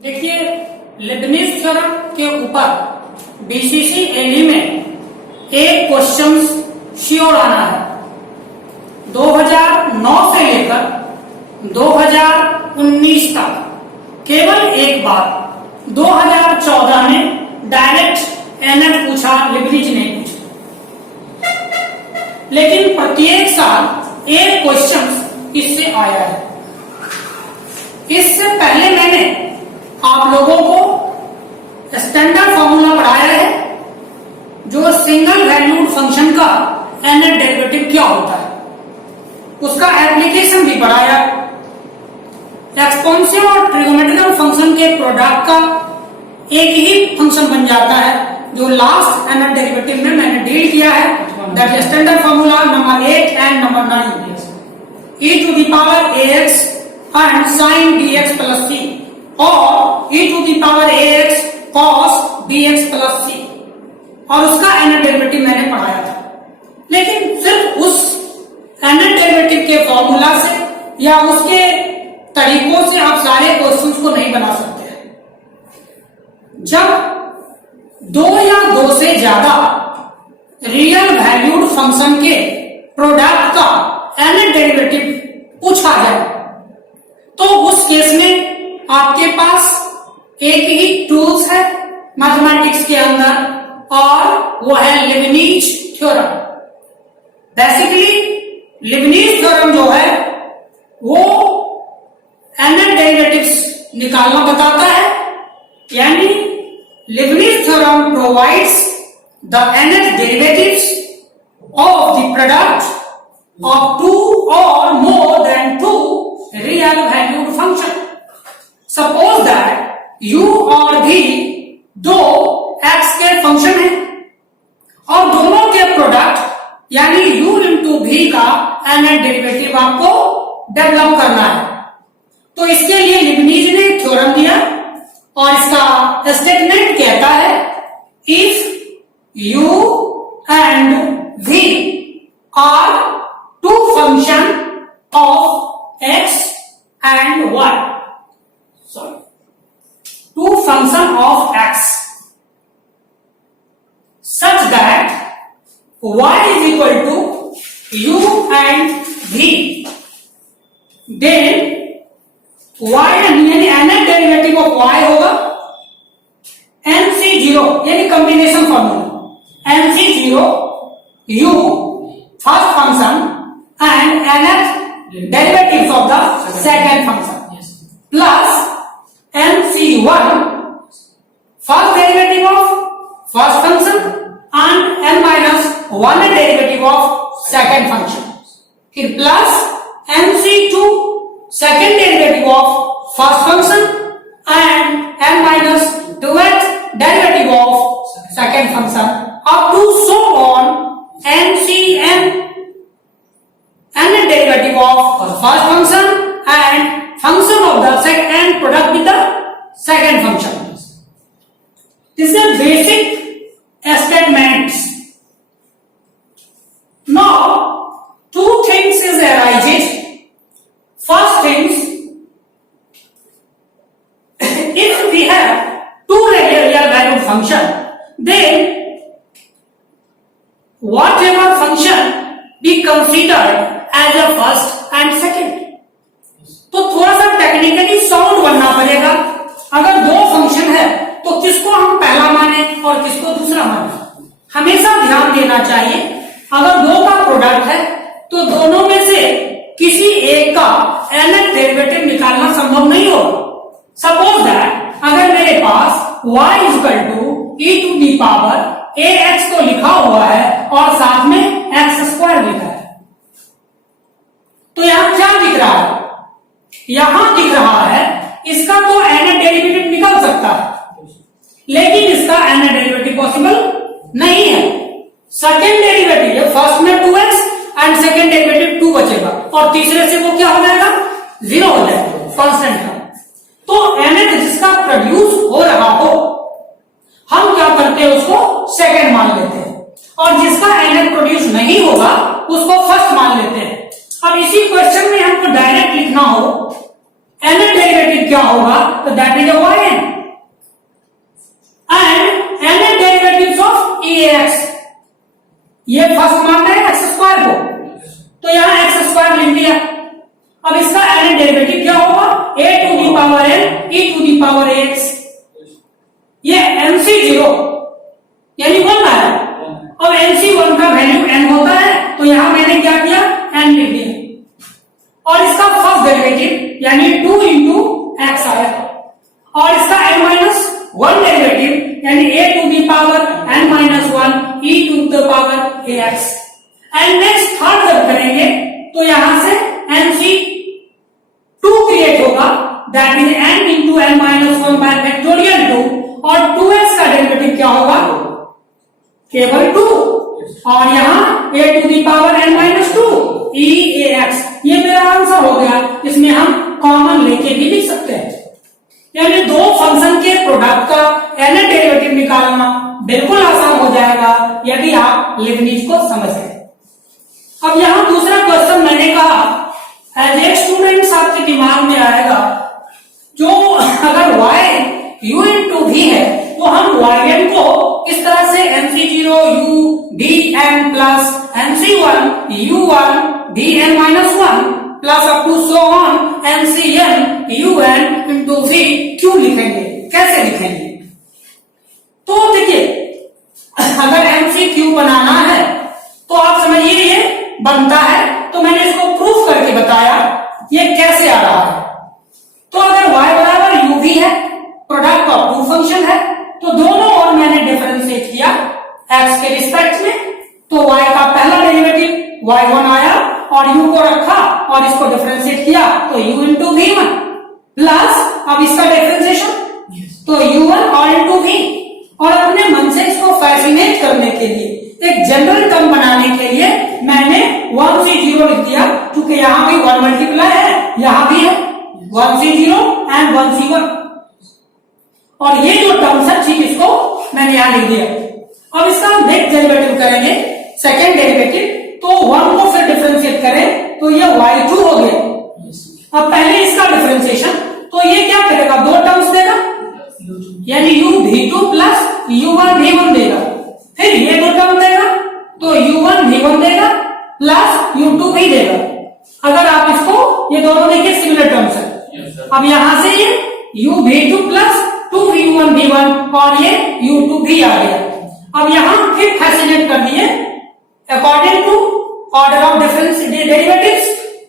देखिए, Leibniz theorem के ऊपर बीसीसी एलई में एक क्वेश्चन श्योर आना है। 2009 से लेकर 2019 तक केवल एक बार 2014 में डायरेक्ट एनएट पूछा, लिबनिज नहीं पूछा, लेकिन प्रत्येक साल एक क्वेश्चन इससे आया है। इससे पहले मैंने आप लोगों को स्टैंडर्ड फॉर्मूला पढ़ाया है, जो सिंगल वैल्यूड फंक्शन का एनएट डेरिवेटिव क्या होता है, उसका एप्लीकेशन भी पढ़ाया। एक्सपोनेंशियल और ट्रिगोनोमेट्रिकल फंक्शन के प्रोडक्ट का एक ही फंक्शन बन जाता है, जो लास्ट एनएट डेरिवेटिव में मैंने डील किया है। That is standard formula number 8 and number 9, e to the power ax and sin bx plus c और e to the power ax cos bx plus c, और उसका एनएट डेरिवेटिव मैंने पढ़ाया था। लेकिन सिर्फ उस एनएट डेरिवेटिव के फॉर्मूला से या उसके तरीकों से आप सारे क्वेश्चंस को नहीं बना सकते हैं। जब दो या दो से ज्यादा रियल वैल्यूड फंक्शन के प्रोडक्ट का एनएट डेरिवेटिव पूछा जाए, तो उस केस में आपके पास एक ही टूल्स है मैथमेटिक्स के अंदर, और वो है Leibniz theorem. Basically Leibniz theorem जो है वो एनएट डेरिवेटिव्स निकालना बताता है, यानी Leibniz theorem provides the nth derivatives of the product of two or more than two real valued function. Suppose that u और v दो x के फंक्शन है और दोनों के प्रोडक्ट यानी u इंटू v का एनएट डेरिवेटिव आपको डेवलप करना है। तो इसके लिए लिबनिज ने थ्योरम दिया और इसका स्टेटमेंट कहता है, if u and v are two function of x and y, two function of x such that y is equal to u and v, then y यानी एनएट डेरिवेटिव ऑफ y होगा mc0 यानी combination formula mc0 u first function and nth derivatives of the second function plus mc1 first derivative of first function and n minus 1 derivative of second function, फिर plus mc2 second derivative of first function and n minus 2th derivative of second function up to so on mcn nth derivative of first function and function of the second product with the second function. This is a basic statements. Now two things is arises. First things, if we have two real valued function, then whatever function be considered as a first and second. तो थोड़ा सा technically sound बनना पड़ेगा। अगर दो function है तो किसको हम पहला माने और किसको दूसरा माने, हमेशा ध्यान देना चाहिए। अगर दो का प्रोडक्ट है तो दोनों में से किसी एक का एनएट डेरिवेटिव निकालना संभव नहीं होगा। सपोज दैट अगर मेरे पास y equal to e to the power ax तो लिखा हुआ है और साथ में x स्क्वायर लिखा है, तो यहां क्या दिख रहा है, यहां दिख रहा है इसका तो एनएट डेरिवेटिव निकल सकता है, लेकिन इसका एनएट डेरिवेटिव पॉसिबल नहीं है। सेकेंड डेरिवेटिव फर्स्ट में 2x एंड सेकेंड डेरिवेटिव 2 बचेगा और तीसरे से वो क्या हो जाएगा, 0 हो जाएगा कांस्टेंट का। तो एनएट जिसका प्रोड्यूस हो रहा हो हम क्या करते हैं, उसको सेकेंड मान लेते हैं, और जिसका एनएट प्रोड्यूस नहीं होगा उसको फर्स्ट मान लेते हैं। अब इसी क्वेश्चन में हमको डायरेक्ट लिखना हो एनएट डेरिवेटिव क्या होगा, तो दैट इज y ये फर्स्ट मानना है एक्स स्क्वायर को, तो यहाँ एक्स स्क्वायर लिख दिया। अब इसका एन डेरिवेटिव क्या होगा, A to the power n e to the power x. ये MC0 यानी 1 आया। अब MC1 का वैल्यू n होता है, तो यहां मैंने क्या किया, n लिख दिया। और इसका फर्स्ट डेरिवेटिव यानी 2 इंटू एक्स आया, और इसका n-1 डेरिवेटिव यानी a to the power n-1 e to the power ax। And next third जब करेंगे तो यहां से MC2 क्रिएट होगा, that is n into n-1 by factorial 2, और 2x का डेरिवेटिव क्या होगा, केवल 2, और यहाँ a to the power n-2 eax। ये मेरा आंसर हो गया। इसमें हम कॉमन लेके भी लिख सकते हैं, यानी दो फंक्शन के प्रोडक्ट का n डेरिवेटिव निकालना बिल्कुल आसान हो जाएगा यदि आप लिबनिज को समझ गए। अब यहाँ दूसरा क्वेश्चन मैंने कहा एज ए स्टूडेंट आपके दिमाग में आएगा, जो अगर y u इंटू v है तो हम yn को इस तरह से MC0 u bn plus MC1 u1 bn-1 plus up to so on MCn un into v क्यों लिखेंगे, कैसे लिखेंगे। तो देखिए अगर MCQ बनाना है तो आप समझिए ये बनता है, तो मैंने इसको प्रूफ करके बताया ये कैसे आ रहा है। तो अगर y बराबर uv है, प्रोडक्ट ऑफ टू फंक्शन है, तो दोनों और मैंने डिफरेंशिएट किया x के रिस्पेक्ट में, तो y का पहला डेरिवेटिव y1 आया और u को रखा और इसको डिफरेंशिएट किया तो u इंटू v1 प्लस अब इसका डिफरेंशिएशन तो u1 और इंटू v। और अपने मन से इसको फैसिनेट करने के लिए, एक जनरल टर्म बनाने के लिए मैंने 1C0 लिख दिया, क्योंकि यहां भी 1 मल्टीप्लाई है, यहां भी है 1C0 एंड 1C1, और ये जो टर्म्स है ठीक इसको मैंने यहां लिख दिया। अब इसका हम नेक्स्ट डेरिवेटिव करेंगे, सेकेंड डेरिवेटिव, तो 1 को फिर डिफरेंशिएट करें तो ये y2 हो गया। अब पहले इसका डिफरेंशिएशन, तो ये क्या करेगा, दो टर्म्स देगा, यानी u v2 plus u1 v1 देगा, फिर ये दो टर्म देगा तो u1 v1 देगा प्लस u2 v देगा। अगर आप इसको, ये दोनों देखिए सिमिलर टर्म्स है। अब यहां से ये u v2 plus 2v1 v1 और ये u2 v आ गया। अब यहां फिर फैसिनेट कर दिए according to order of difference derivatives,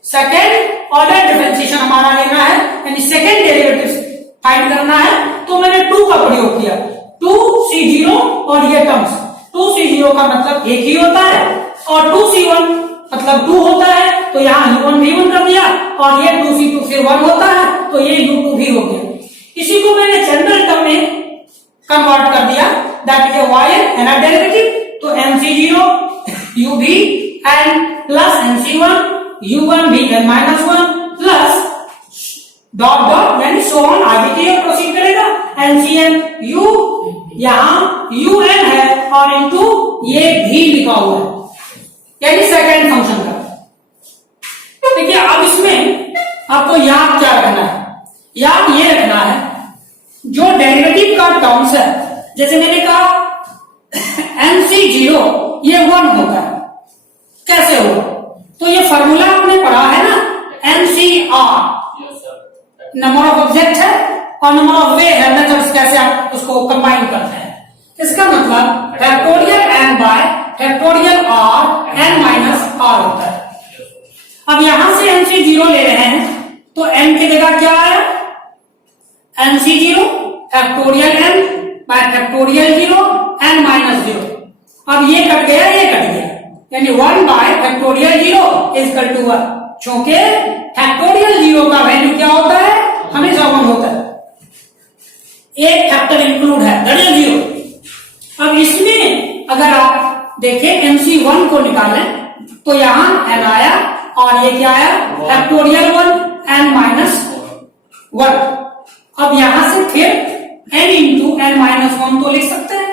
second order differentiation हमारा लेना है, यानी सेकेंड डेरिवेटिव फाइंड करना है, तो मैंने 2 का प्रयोग किया, 2C0 और ये टर्म्स, 2C0 का मतलब एक ही होता है और 2C1 मतलब 2 होता है, तो यहाँ u1 v1 कर दिया, और ये 2C2 फिर 1 होता है, तो ये u2 v हो गया। इसी को मैंने जनरल टर्म में कन्वर्ट कर दिया, दैट इज yn एनर डेरिवेटिव, तो MC0 ub and plus MC1 u1 bn-1 plus dot dot यानी सो ऑन, आगे के लिए प्रोसीड करेगा, एनसीएन u यहां un है और इनटू ये भी लिखा हुआ है, यानी सेकंड फंक्शन का। तो देखिए अब इसमें आपको याद क्या रखना है, याद ये रखना है जो डेरिवेटिव का टर्म्स है, जैसे मैंने कहा MC0 ये 1 होता है, कैसे होगा, तो ये फॉर्मूला आपने पढ़ा है ना, MCR नंबर ऑफ ऑब्जेक्ट है और नंबर ऑफ वे है, मेथड्स कैसे आप उसको कंबाइन करते हैं। इसका मतलब factorial n bye factorial r n-r होता है। अब यहां से MC0 ले रहे हैं तो n की जगह क्या आया, MC0 factorial n bye factorial 0 n-0। अब ये कट गया, ये कट गया, यानी 1 by factorial 0 is equal to 1, क्योंकि फैक्टोरियल 0 का वैल्यू क्या होता है, हमेशा 1 होता है, एक फैक्टर इंक्लूड है, दैट इज 0। अब इसमें अगर आप देखें MC1 को निकालें तो यहां n आया और ये क्या आया, फैक्टोरियल 1 n-1। अब यहां से फिर n इंटू n-1 तो लिख सकते हैं,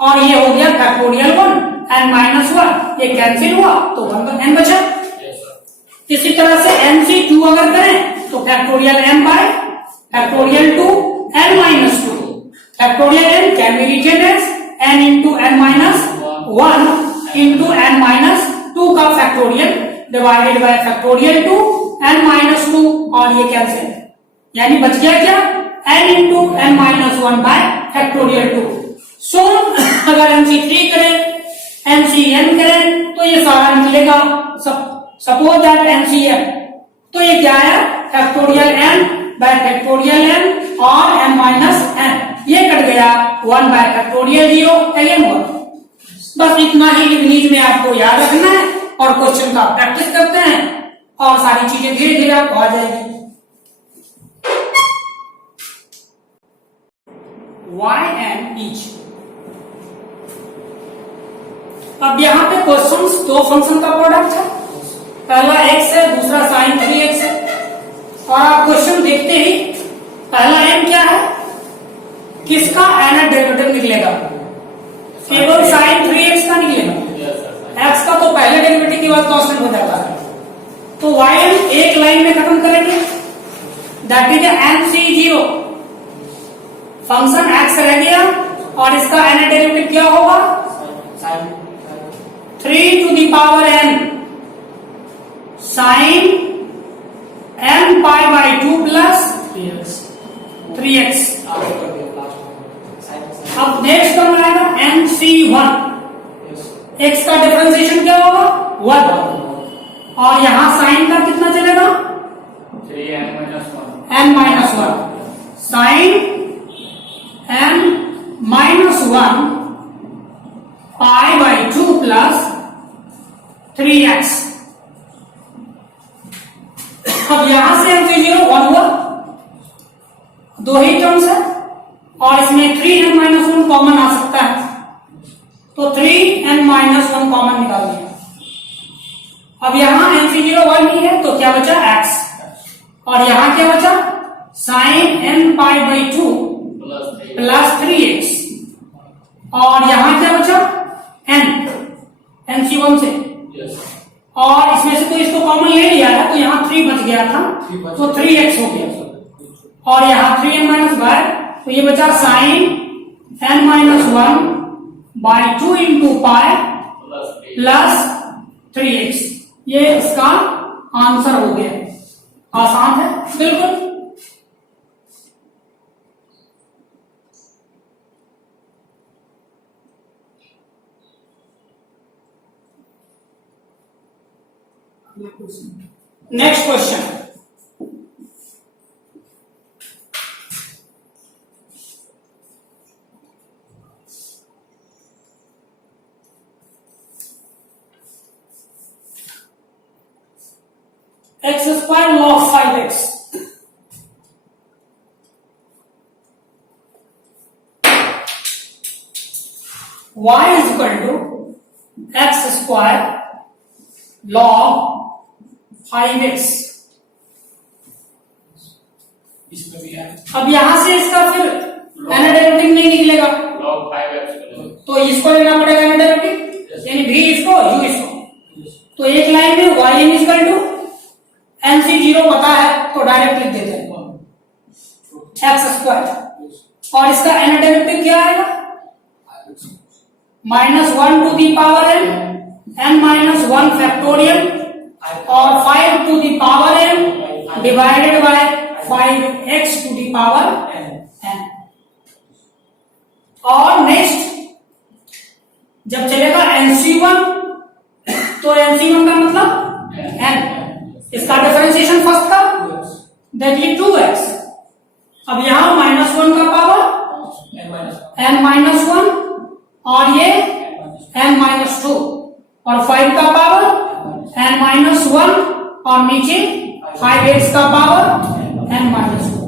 और ये हो गया फैक्टोरियल 1 n-1, ये कैंसिल हुआ तो 1 बचा। इसी तरह से MC2 अगर करें तो factorial m by factorial 2 n-2, factorial n can be written as n into n-1 into N minus 2 का factorial divided by factorial 2 N minus 2 और ये कैंसिल, यानी बच गया क्या n into N minus 1 by factorial 2। So अगर MC3 करें MCN करें तो ये सारा निकलेगा। सपोज दैट MCN, तो ये क्या है factorial n bye factorial n और n माइनस n, ये कट गया 1 बाय फैक्टोरियल 0 ln 1। बस इतना ही इंग्लिश में आपको याद रखना है और क्वेश्चन का प्रैक्टिस करते हैं और सारी चीजें धीरे धीरे आपको आ जाएगी। y and each, अब यहां पे क्वेश्चंस दो फंक्शन का प्रोडक्ट है, पहला x है दूसरा sin 3x है, और आप क्वेश्चन देखते ही पहला m क्या है, किसका nth डेरिवेटिव निकलेगा, केवल sin 3x का निकलेगा, x का तो पहले डेरिवेटिव के बाद कांस्टेंट हो जाता है। तो yn एक लाइन में खत्म करेंगे, that is MC0, function x रह गया और इसका nth डेरिवेटिव क्या होगा 3 to the power n sin n pi by 2 plus 3x। अब नेक्स्ट टर्म आएगा MC1, x का डिफरेंशिएशन क्या होगा 1, और यहां साइन का कितना चलेगा 3n minus 1 sin n minus 1 pi by 2 plus 3x। अब यहां से MC0 1 हुआ, दो ही टर्म्स है और इसमें 3n minus 1 कॉमन आ सकता है, तो 3n minus 1 कॉमन निकाल दिया। अब यहां MC0 1 ही है तो क्या बचा x, और यहां क्या बचा sin n pi by 2 plus 3x, और यहां क्या बचा n MC1 से, और इसमें से तो इसको कॉमन ले लिया था तो यहाँ 3 बच गया था तो 3x हो गया, और यहाँ 3n माइनस बाय, तो ये बचा sine n minus 1 by 2 into pi plus 3x। ये इसका आंसर हो गया, आसान है बिल्कुल। Next question, x square log 5x, y is equal to x square log 5x। इसमें भी है, अब यहां से इसका फिर nth डेरिवेटिव नहीं निकलेगा, log 5x तो इसको लेना पड़ेगा nth डेरिवेटिव, यानी v इसको u इसको, तो एक लाइन में y n equal to MC0 पता है तो डायरेक्ट लिख देते हैं x स्क्वायर, और इसका nth डेरिवेटिव क्या आएगा -1 to the power n minus 1 factorial और 5 to the power n divided by 5x to the power n। और नेक्स्ट जब चलेगा MC1 तो MC1 का मतलब n, इसका डिफरेंशिएशन फर्स्ट का दैट इज 2x। अब यहां -1 का पावर n माइनस 1 और ये n माइनस 2 और 5 का पावर n माइनस 1 और नीचे 5x का power n minus 2।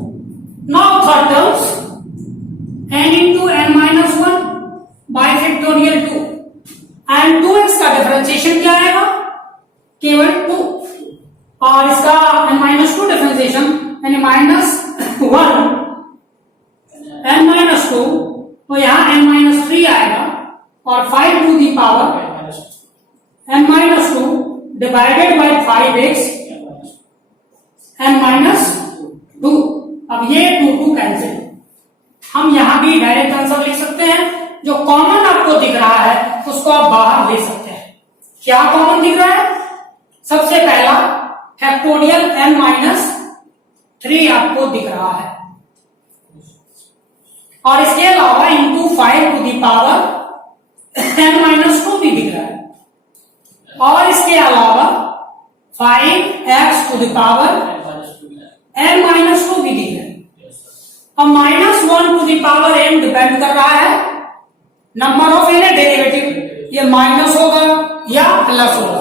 Now third terms n into n minus 1 by factorial 2 and 2x का डिफरेंशिएशन क्या आएगा केवल 2, और इसका n माइनस 2 डिफरेंशिएशन यानी -1 n माइनस 2, तो यहाँ n माइनस 3 आएगा और 5 to the power n minus 2 divided by 5x n minus 2। अब ये 2 कैंसिल, हम यहां भी डायरेक्ट आंसर लिख सकते हैं, जो कॉमन आपको दिख रहा है उसको आप बाहर ले सकते हैं। क्या कॉमन दिख रहा है? सबसे पहला फैक्टोरियल n-3 आपको दिख रहा है, और इसके अलावा into 5 to the power n-2 भी दिख रहा है, और इसके अलावा 5x to the power n-2 भी दिख रहा है। अब -1 to the power n depend कर रहा है नंबर ऑफ एन डेरिवेटिव, ये माइनस होगा या प्लस होगा।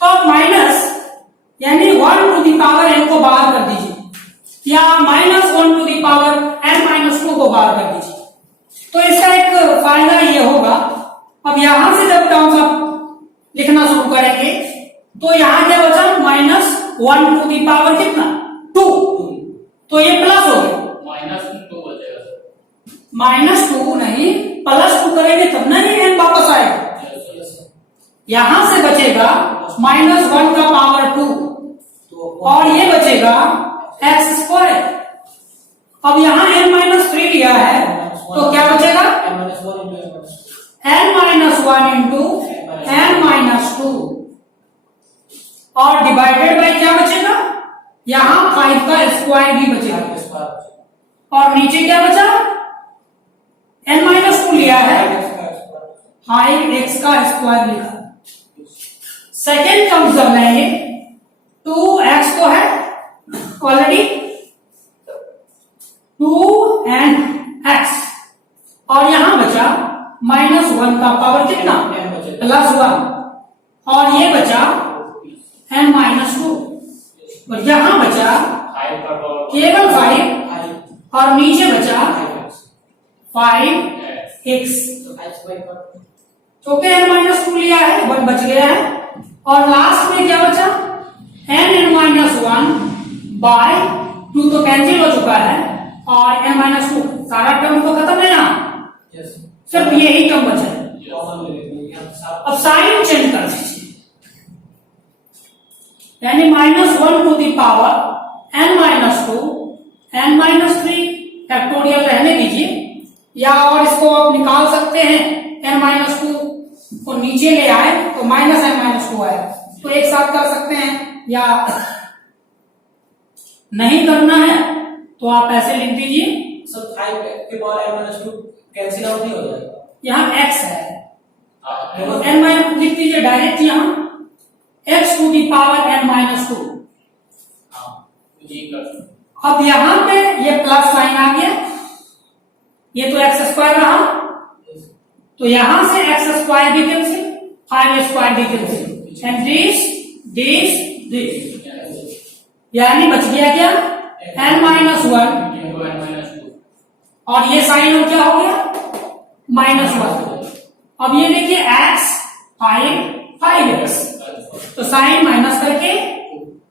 तो आप माइनस यानी 1 टू दी पावर n को बाहर कर दीजिए, या -1 टू दी पावर n-2 को बाहर कर दीजिए, तो इसका एक फायदा ये होगा। अब यहां से जब टर्म्स आप लिखना शुरू करेंगे तो यहां क्या बचा? -1 टू दी पावर कितना? 2, तो ये प्लस हो गया। -2 बचेगा -2 नहीं, +2 करेंगे तब ना ये n वापस आएगा। यहां से बचेगा -1 का पावर 2, और ये बचेगा x²। अब यहां n-3 लिया है तो क्या बचेगा? n-1 इंटू n-2, और डिवाइडेड बाय क्या बचेगा? यहां 5 का स्क्वायर भी बचेगा, और नीचे क्या बचा? n-2 लिया है, 5x का स्क्वायर लिखा। सेकेंड टर्म जब लेंगे 2x तो है ऑलरेडी, 2nx, और यहां बचा -1 का पावर कितना? +1, और ये बचा n-2, और यहां बचा केवल 5, और नीचे बचा 5x, क्योंकि n-2 लिया है 1 बच गया है, और लास्ट में क्या बचा? n-1 बाय 2 तो कैंसिल हो चुका है, और n-2 सारा टर्म तो खत्म है ना, सिर्फ यही टर्म बचा है। अब साइन चेंज कर दीजिए, यानी -1 to the power n-2 n-3 factorial रहने दीजिए, या और इसको आप निकाल सकते हैं, n-2 को नीचे ले आए तो -n-2 आए, तो एक साथ कर सकते हैं, या नहीं करना है तो आप ऐसे लिख दीजिए। सब 5 के पावर n-2 कैंसिल आउट नहीं हो जाएगा, यहाँ x है तो n-2 लिख दीजिए डायरेक्ट, यहाँ x to the power n-2। अब यहां पे ये प्लस साइन आ गया, ये तो x² रहा, तो यहां से x² भी कैंसिल, 5² भी कैंसिल, एंड दिस, यानी बच गया क्या? n-1, और ये साइन और क्या हो गया? -1। अब ये देखिए x 5x, तो साइन माइनस करके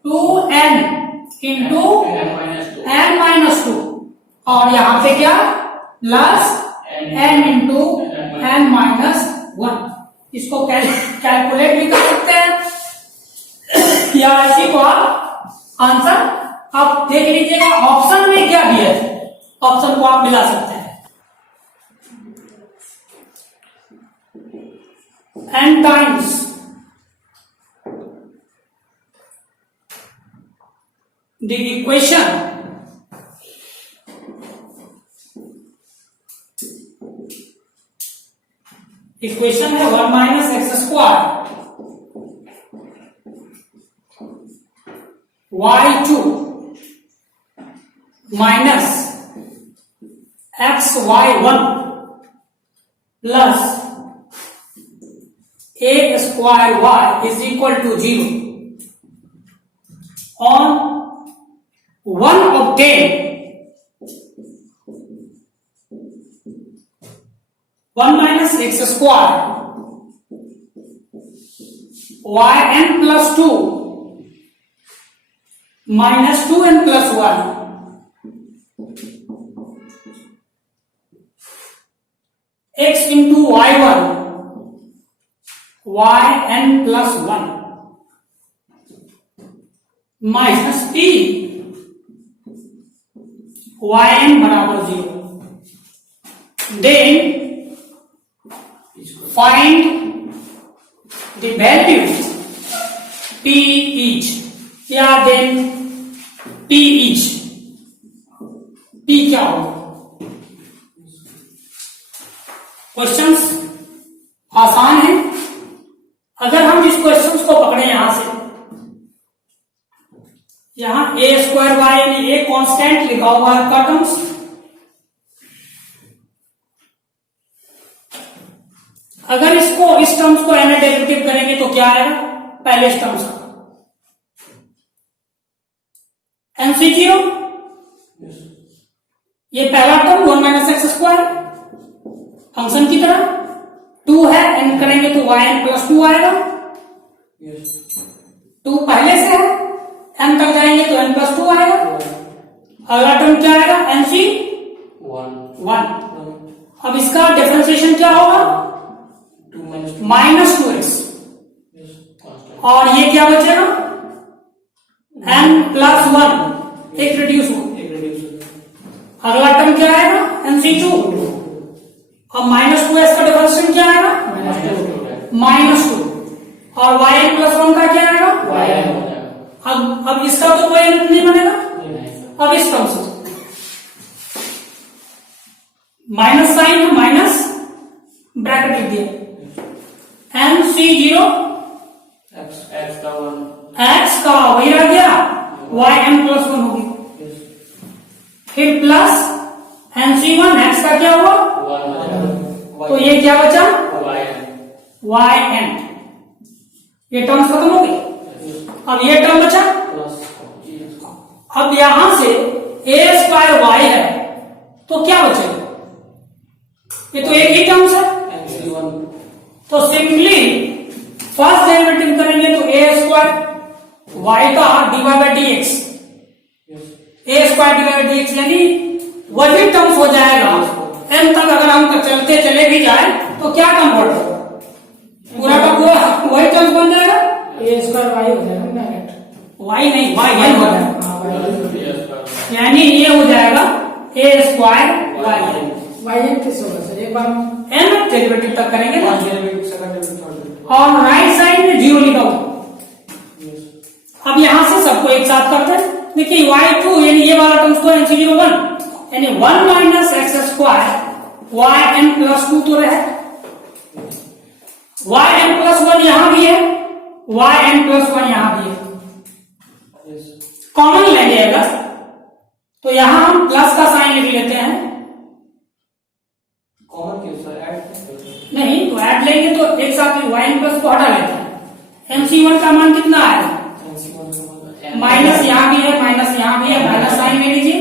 2n इंटू n-2, और यहां पे क्या? Plus n into n-1। इसको कैलकुलेट भी कर सकते हैं, या इसी को आप आंसर आप देख लीजिएगा ऑप्शन में क्या दिया है, ऑप्शन को आप मिला सकते हैं। n टाइम्स the equation है 1 - x² y2 minus xy1 plus a square y is equal to 0 on 1 obtain 1 - x² yn plus 2 minus 2n plus 1 x into y1 yn plus 1 minus p yn बराबर 0। then find the value p each या then p each, p क्या होगा? Questions आसान है। अगर हम इस questions को पकड़े यहां से, यहां a स्क्वायर वाई यानी a कांस्टेंट लिखा हुआ है का टर्म्स, अगर इसको इस टर्म्स को एन डेरिवेटिव करेंगे तो क्या आएगा? पहले इस टर्म्स का MC0, ये पहला term 1 minus x square function की तरह 2 है, एन करेंगे तो वाई एन प्लस 2 आएगा। 2 पहले से है, एन तक जाएंगे तो एन प्लस 2 आएगा। अगला टर्म क्या आएगा? MC 1। अब इसका डिफरेंशिएशन क्या होगा? माइनस 2x, और ये क्या बचेगा? n प्लस 1, एक रिड्यूस हो। अगला टर्म क्या आएगा? MC2। अब माइनस 2x का डिफरेंशिएशन क्या आएगा? -2, और yn प्लस 1 का क्या आएगा? अब इसका तो कोई नहीं बनेगा। अब इस टर्म से माइनस साइन है, माइनस ब्रैकेट लिख दिया, MC0 x का वही रह गया, yn प्लस 1 होगी, फिर प्लस MC1 x का क्या हुआ? तो ये क्या बचा? yn। ये टर्म्स खत्म हो गई। अब ये टर्म बचा। अब यहां से a स्क्वायर y है तो क्या बचेगा? ये तो एक ही टर्म्स है, तो सिंपली फर्स्ट डेरिवेटिव करेंगे तो a स्क्वायर y का divide by dx, a square divide by dx यानी वही टर्म्स हो जाएगा। n तक अगर हम चलते चले भी जाए तो क्या कन्वर्ट होगा? पूरा का पूरा वही टर्म्स बन जाएगा, a स्क्वायर y हो जाएगा डायरेक्ट, y नहीं y n हो जाएगा, यानी ये हो जाएगा a स्क्वायर y n किस होगा सर? एक बार n डेरिवेटिव तक करेंगे ना, और राइट साइड में 0 लिखा हुआ। अब यहां से सबको एक साथ करते हैं। देखिए y2 यानी ये वाला टर्म को MC0 1 यानी 1 minus x square yn plus 2 तो रहे, yn प्लस 1 यहां भी है, yn प्लस 1 यहां भी है। कॉमन लेंगे अगर तो यहां हम प्लस का साइन लिख लेते हैं, कॉमन क्यों सर? ऐड नहीं तो ऐड लेंगे तो एक साथ yn प्लस को हटा लेते हैं। MC1 का मान कितना आएगा? माइनस यहां भी है, माइनस यहां भी है, माइनस साइन ले लीजिए,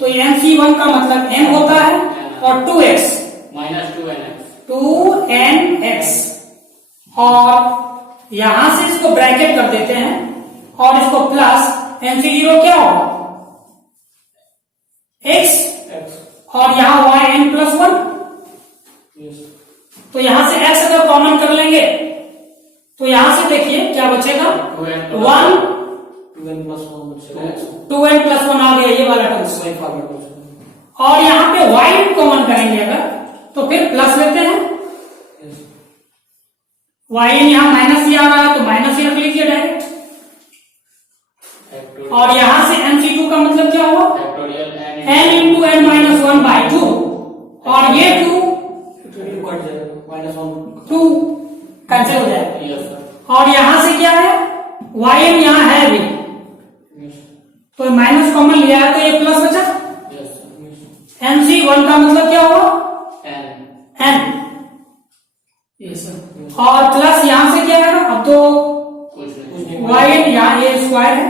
तो MC1 का मतलब n होता है, और 2x -2nx, और यहां से इसको ब्रैकेट कर देते हैं और इसको प्लस MC0 क्या होगा? x, और यहां yn प्लस 1, तो यहां से x अगर कॉमन कर लेंगे तो यहां से देखिए क्या बचेगा? 2n प्लस 1 आ गया, ये वाला टर्म। और यहां पे y कॉमन करेंगे अगर तो फिर प्लस लेते हैं, yn यहां माइनस ही आ रहा है तो माइनस ही रख लीजिए डायरेक्ट, और यहां से MC2 का मतलब क्या हुआ? n into n minus 1 by 2, और ये 2 कैंसिल हो जाएगा, और यहां से क्या है? yn यहां है भी, तो माइनस कॉमन लिया है तो ये प्लस बचा। MC1 का मतलब क्या हुआ? n, और प्लस यहां से क्या है? अब तो yn यहाँ a स्क्वायर है,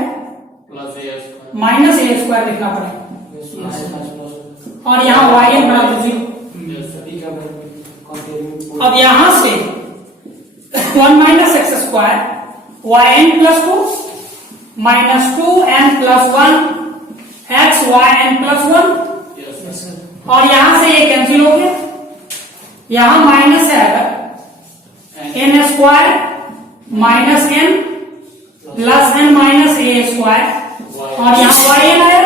माइनस a स्क्वायर लिखना पड़ेगा, और यहाँ yn बराबर 0। अब यहां से 1 minus x square yn plus 2 minus 2n plus 1 x yn plus 1, और यहां से ये कैंसिल हो गया, यहां माइनस है अगर n square minus n plus n minus a square, और यहां yn आया,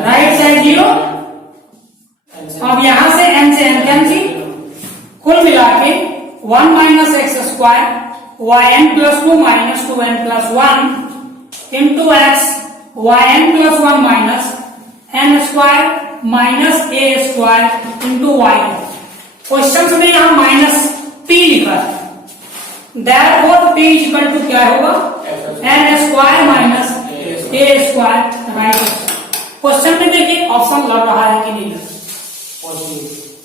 राइट साइड 0, अब यहां से n से n कैंसिल, कुल मिला के 1 minus x square yn plus 2 minus 2n plus 1 into x yn plus 1 minus n square minus a square into y। Question में यहां माइनस p लिखा है, therefore p इक्वल टू क्या होगा, n square minus a square. Right question में देखिए option लग रहा है कि नहीं। पॉजिटिव।